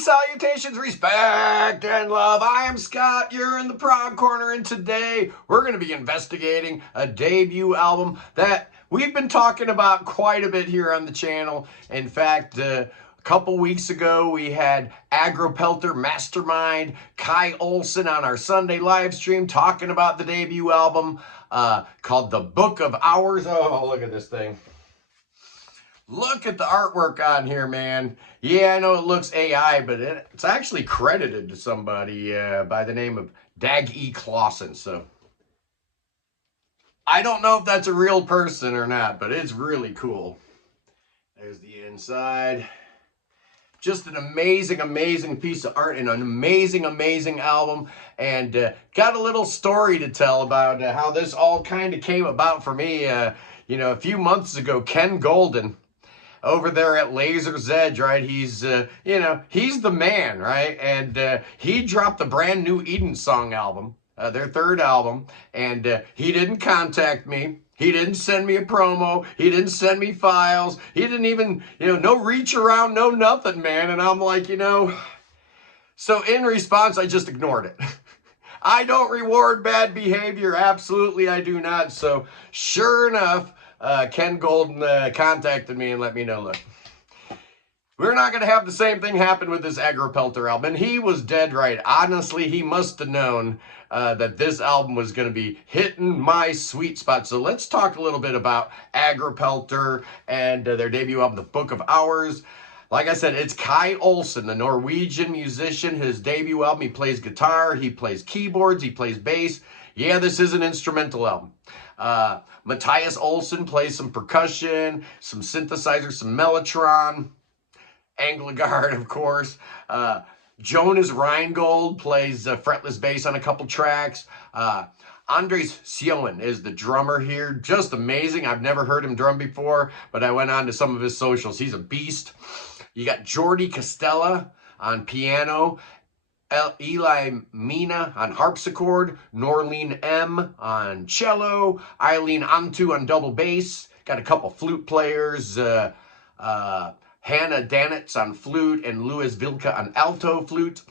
salutations, respect, and love. I am Scott. You're in the Prog Corner, and today we're going to be investigating a debut album that we've been talking about quite a bit here on the channel. In fact, a couple weeks ago, we had Agropelter Mastermind, Kai Olsen on our Sunday live stream talking about the debut album called The Book of Hours. Oh, look at this thing. Look at the artwork on here, man. Yeah, I know it looks AI, but it's actually credited to somebody by the name of Dag E. Clausen. So I don't know if that's a real person or not, but it's really cool. There's the inside. Just an amazing, amazing piece of art and an amazing, amazing album. And got a little story to tell about how this all kind of came about for me. A few months ago, Ken Golden, over there at Laser's Edge, right? He's, he's the man, right? And he dropped the brand new Eden Song album, their third album, and he didn't contact me. He didn't send me a promo. He didn't send me files. He didn't even, no reach around, no nothing, man. And I'm like, so in response, I just ignored it. I don't reward bad behavior. Absolutely, I do not. So sure enough, Ken Golden contacted me and let me know, look, we're not going to have the same thing happen with this Agropelter album. And he was dead right. Honestly, he must have known that this album was going to be hitting my sweet spot. So let's talk a little bit about Agropelter and their debut album, The Book of Hours. Like I said, it's Kai Olsen, the Norwegian musician. His debut album, he plays guitar, he plays keyboards, he plays bass. Yeah, this is an instrumental album. Matthias Olsen plays some percussion, some synthesizer, some mellotron, Anglagard, of course. Jonas Reingold plays fretless bass on a couple tracks. Andres Sioen is the drummer here. Just amazing. I've never heard him drum before, but I went on to some of his socials. He's a beast. You got Jordi Castella on piano, Eli Mina on harpsichord, Norleen M on cello, Eileen Antu on double bass. Got a couple flute players, Hannah Danitz on flute, and Louis Vilka on alto flute.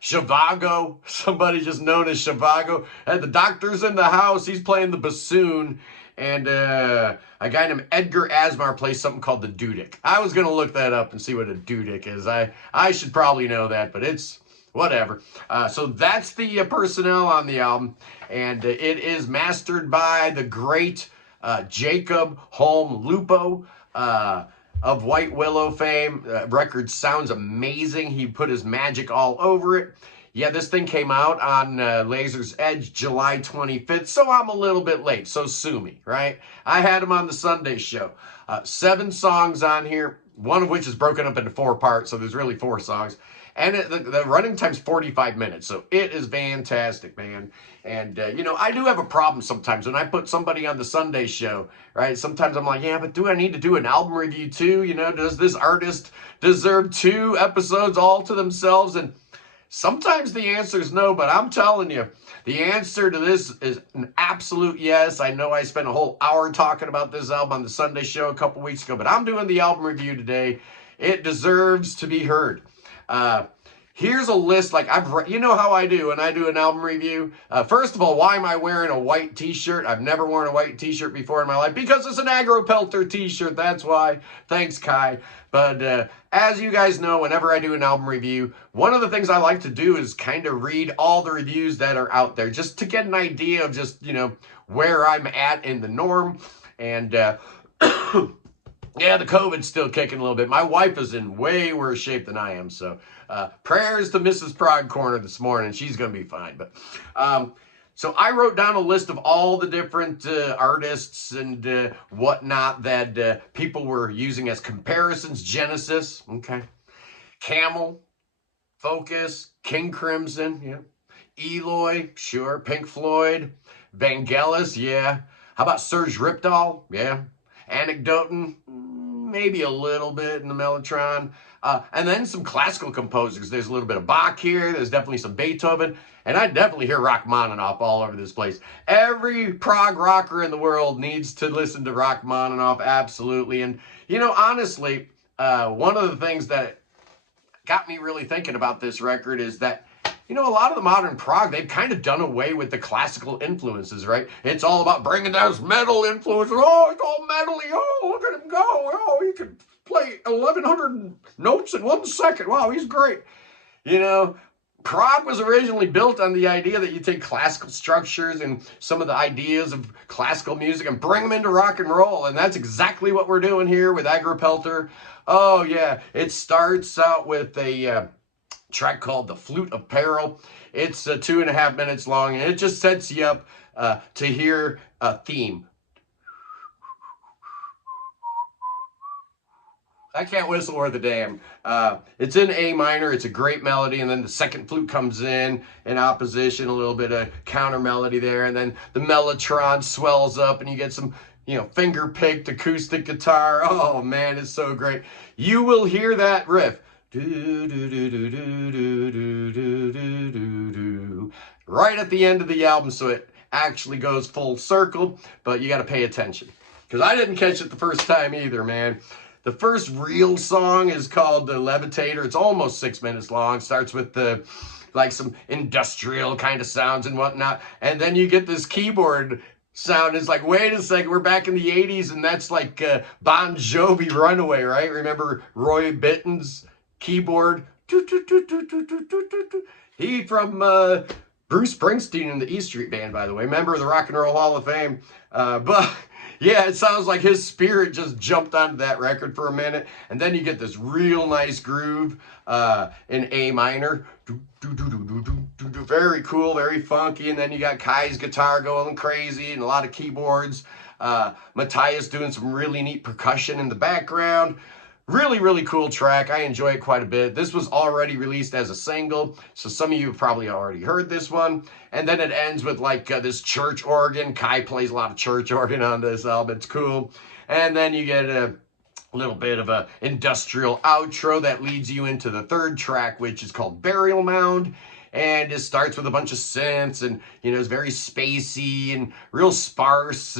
Shivago, somebody just known as Shivago. And the doctor's in the house. He's playing the bassoon. And a guy named Edgar Asmar plays something called the duduk. I was going to look that up and see what a duduk is. I should probably know that, but it's whatever. So that's the personnel on the album. And it is mastered by the great Jacob Holm Lupo of White Willow fame. Record sounds amazing. He put his magic all over it. Yeah, this thing came out on Laser's Edge July 25th, so I'm a little bit late, so sue me, right? I had him on the Sunday show. 7 songs on here, one of which is broken up into 4 parts, so there's really 4 songs. And the running time's 45 minutes, so it is fantastic, man. And, I do have a problem sometimes when I put somebody on the Sunday show, right? Sometimes I'm like, yeah, but do I need to do an album review too? Does this artist deserve 2 episodes all to themselves? And sometimes the answer is no, but I'm telling you, the answer to this is an absolute yes. I know I spent a whole hour talking about this album on the Sunday show a couple weeks ago, but I'm doing the album review today. It deserves to be heard. Here's a list, like you know how I do when I do an album review. First of all, why am I wearing a white t-shirt? I've never worn a white t-shirt before in my life because it's an Agropelter t-shirt. That's why. Thanks, Kai. But as you guys know, whenever I do an album review, one of the things I like to do is kind of read all the reviews that are out there just to get an idea of just, where I'm at in the norm. And yeah, the COVID's still kicking a little bit. My wife is in way worse shape than I am. So prayers to Mrs. Prog Corner this morning. She's going to be fine. But so I wrote down a list of all the different artists and whatnot that people were using as comparisons. Genesis, okay. Camel, Focus, King Crimson, yeah. Eloy, sure. Pink Floyd, Vangelis, yeah. How about Serge Ripdahl? Yeah. Anecdoten, maybe a little bit in the Mellotron. And then some classical composers. There's a little bit of Bach here. There's definitely some Beethoven. And I definitely hear Rachmaninoff all over this place. Every prog rocker in the world needs to listen to Rachmaninoff, absolutely. And, honestly, one of the things that got me really thinking about this record is that, you know, a lot of the modern prog, they've kind of done away with the classical influences, right? It's all about bringing those metal influences. Oh, it's all metally. Oh, look at him go. Oh, he can play 1,100 notes in 1 second. Wow, he's great. You know, prog was originally built on the idea that you take classical structures and some of the ideas of classical music and bring them into rock and roll. And that's exactly what we're doing here with Agropelter. Oh, yeah. It starts out with a track called The Flute of Peril. It's 2.5 minutes long, and it just sets you up to hear a theme. I can't whistle worth a damn. It's in A minor. It's a great melody, and then the second flute comes in opposition, a little bit of counter melody there, and then the mellotron swells up, and you get some, you know, finger-picked acoustic guitar. Oh, man, it's so great. You will hear that riff. Right at the end of the album, so it actually goes full circle, but you got to pay attention. Because I didn't catch it the first time either, man. The first real song is called The Levitator. It's almost 6 minutes long. Starts with like some industrial kind of sounds and whatnot. And then you get this keyboard sound. It's like, wait a second, we're back in the 80s, and that's like Bon Jovi Runaway, right? Remember Roy Bittan's keyboard? He from Bruce Springsteen and the E Street Band, by the way, member of the Rock and Roll Hall of Fame. But yeah, it sounds like his spirit just jumped onto that record for a minute. And then you get this real nice groove in A minor. Very cool, very funky. And then you got Kai's guitar going crazy and a lot of keyboards. Matthias doing some really neat percussion in the background. Really, really cool track. I enjoy it quite a bit. This was already released as a single, so some of you have probably already heard this one. And then it ends with like this church organ. Kai plays a lot of church organ on this album. It's cool. And then you get a little bit of a industrial outro that leads you into the third track, which is called Burial Mound. And it starts with a bunch of synths, and, you know, it's very spacey and real sparse,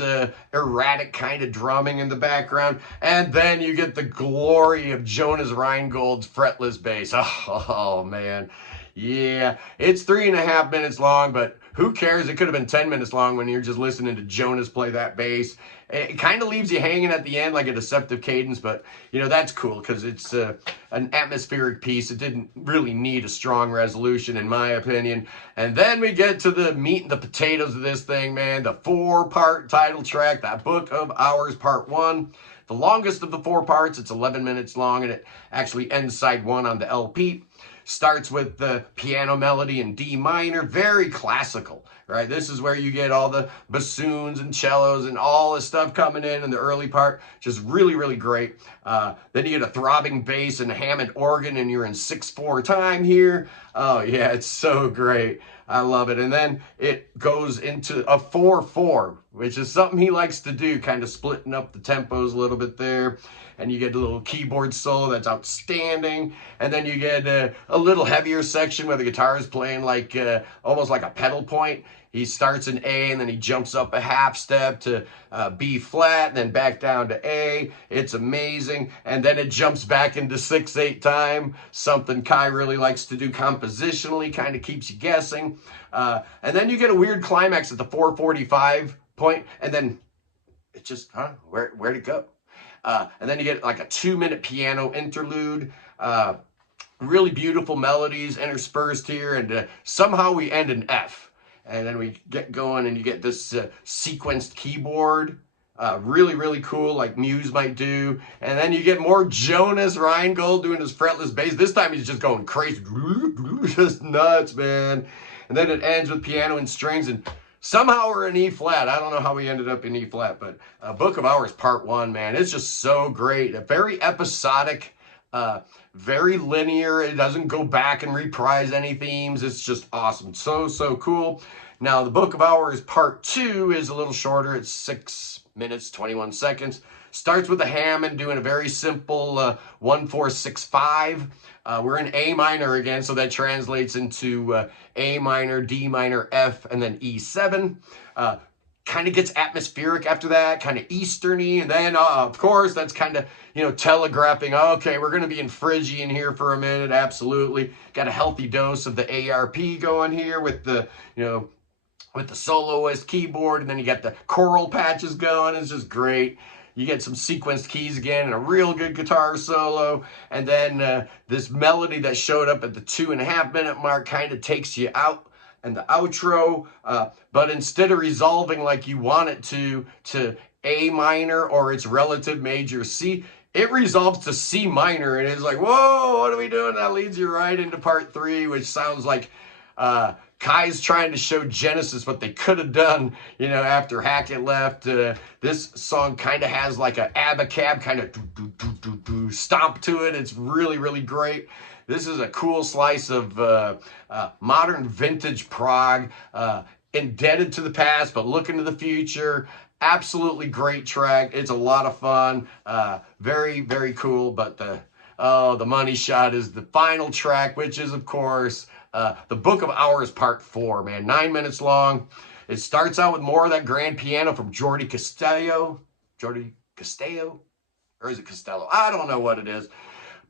erratic kind of drumming in the background. And then you get the glory of Jonas Rheingold's fretless bass. Oh, man. Yeah, it's 3.5 minutes long, but who cares? It could have been 10 minutes long when you're just listening to Jonas play that bass. It kind of leaves you hanging at the end like a deceptive cadence, but, you know, that's cool because it's an atmospheric piece. It didn't really need a strong resolution, in my opinion. And then we get to the meat and the potatoes of this thing, man. The 4-part title track, that Book of Hours Part 1. The longest of the 4 parts. It's 11 minutes long, and it actually ends side 1 on the LP. Starts with the piano melody in D minor, very classical, right? This is where you get all the bassoons and cellos and all the stuff coming in the early part. Just really, really great. Then you get a throbbing bass and a Hammond organ, and you're in 6/4 time here. Oh, yeah, it's so great. I love it. And then it goes into a 4/4, which is something he likes to do, kind of splitting up the tempos a little bit there. And you get a little keyboard solo that's outstanding. And then you get a little heavier section where the guitar is playing like almost like a pedal point. He starts in A, and then he jumps up a half step to B flat, and then back down to A. It's amazing. And then it jumps back into 6/8 time, something Kai really likes to do compositionally, kind of keeps you guessing. And then you get a weird climax at the 4:45 point, and then it just, where'd it go? And then you get like a 2-minute piano interlude. Really beautiful melodies interspersed here, and somehow we end in F. And then we get going, and you get this sequenced keyboard. Really, really cool, like Muse might do. And then you get more Jonas Rheingold doing his fretless bass. This time he's just going crazy. Just nuts, man. And then it ends with piano and strings, and somehow we're in E flat. I don't know how we ended up in E flat, but Book of Hours Part 1, man, it's just so great. Very episodic, very linear. It doesn't go back and reprise any themes. It's just awesome. So, so cool. Now, the Book of Hours Part 2 is a little shorter. It's 6 minutes, 21 seconds. Starts with a Hammond doing a very simple 1-4-6-5. We're in A minor again, so that translates into A minor, D minor, F, and then E7. kind of gets atmospheric after that, kind of easterny, and then of course that's kind of, you know, telegraphing, okay, we're going to be in Phrygian here for a minute. Absolutely got a healthy dose of the ARP going here with the, you know, with the soloist keyboard, and then you got the choral patches going. It's just great. You get some sequenced keys again and a real good guitar solo, and then this melody that showed up at the 2.5-minute mark kind of takes you out, and the outro, but instead of resolving like you want it to A minor or its relative major C, it resolves to C minor, and it's like, whoa, what are we doing? That leads you right into part 3, which sounds like Kai's trying to show Genesis what they could have done, you know, after Hackett left. This song kind of has like an abacab kind of stomp to it. It's really, really great. This is a cool slice of modern vintage prog, indebted to the past, but looking to the future. Absolutely great track. It's a lot of fun. Very, very cool. But the money shot is the final track, which is, of course, the Book of Hours Part 4, man. 9 minutes long. It starts out with more of that grand piano from Jordi Castello. Jordi Castello? Or is it Costello? I don't know what it is.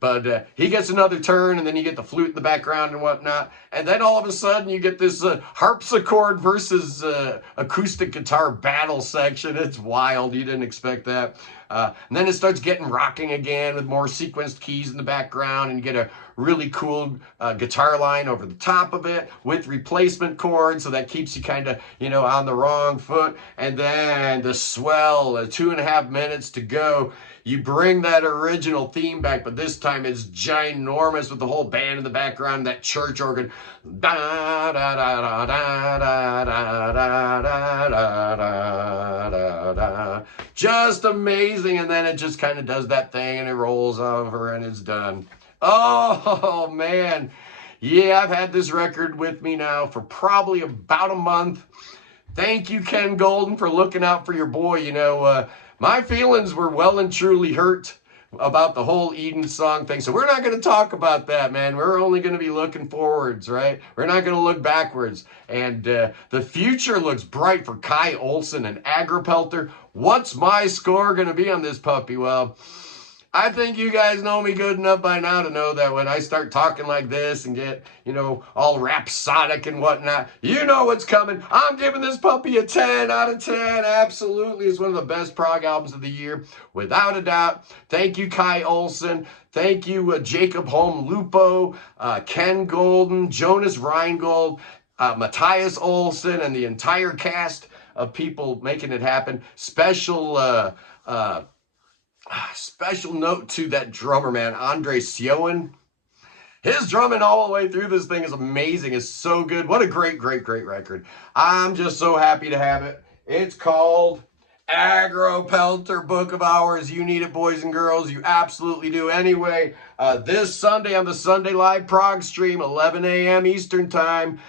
But he gets another turn, and then you get the flute in the background and whatnot. And then all of a sudden, you get this harpsichord versus acoustic guitar battle section. It's wild. You didn't expect that. And then it starts getting rocking again with more sequenced keys in the background, and you get a really cool guitar line over the top of it with replacement chords, so that keeps you kind of, you know, on the wrong foot. And then the swell, 2.5 minutes to go. You bring that original theme back, but this time it's ginormous with the whole band in the background, that church organ. Da, da, da, da, da, da, da, da, da, da, da. Just amazing. And then it just kind of does that thing, and it rolls over, and it's done. Oh, man. Yeah, I've had this record with me now for probably about a month. Thank you, Ken Golden, for looking out for your boy. You know, my feelings were well and truly hurt about the whole Eden song thing. So we're not going to talk about that, man. We're only going to be looking forwards, right? We're not going to look backwards. And the future looks bright for Kai Olsen and Agropelter. What's my score going to be on this puppy? Well, I think you guys know me good enough by now to know that when I start talking like this and get, you know, all rhapsodic and whatnot, you know what's coming. I'm giving this puppy a 10 out of 10. Absolutely. It's one of the best prog albums of the year, without a doubt. Thank you, Kai Olsen. Thank you, Jacob Holm Lupo, Ken Golden, Jonas Reingold, Matthias Olsen, and the entire cast of people making it happen. Special note to that drummer, man, Andre Sioen. His drumming all the way through this thing is amazing. It's so good. What a great, great, great record. I'm just so happy to have it. It's called Agropelter, Book of Hours. You need it, boys and girls. You absolutely do. Anyway, this Sunday on the Sunday Live Prog stream, 11 a.m. Eastern Time,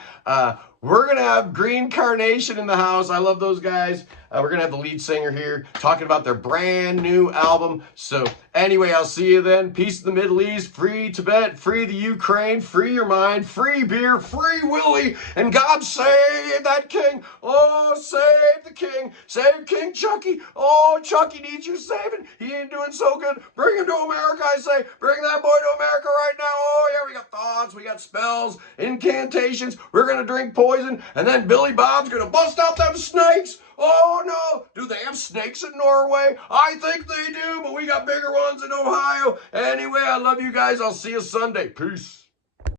we're going to have Green Carnation in the house. I love those guys. We're going to have the lead singer here talking about their brand new album. So anyway, I'll see you then. Peace in the Middle East, free Tibet, free the Ukraine, free your mind, free beer, free Willie, and God save that king. Oh, save the king. Save King Chucky. Oh, Chucky needs your saving. He ain't doing so good. Bring him to America, I say. Bring that boy to America right now. Oh, yeah, we got thoughts, we got spells, incantations. We're going to drink poison, and then Billy Bob's going to bust out them snakes. Oh, no. Do they have snakes in Norway? I think they do, but we got bigger ones in Ohio. Anyway, I love you guys. I'll see you Sunday. Peace.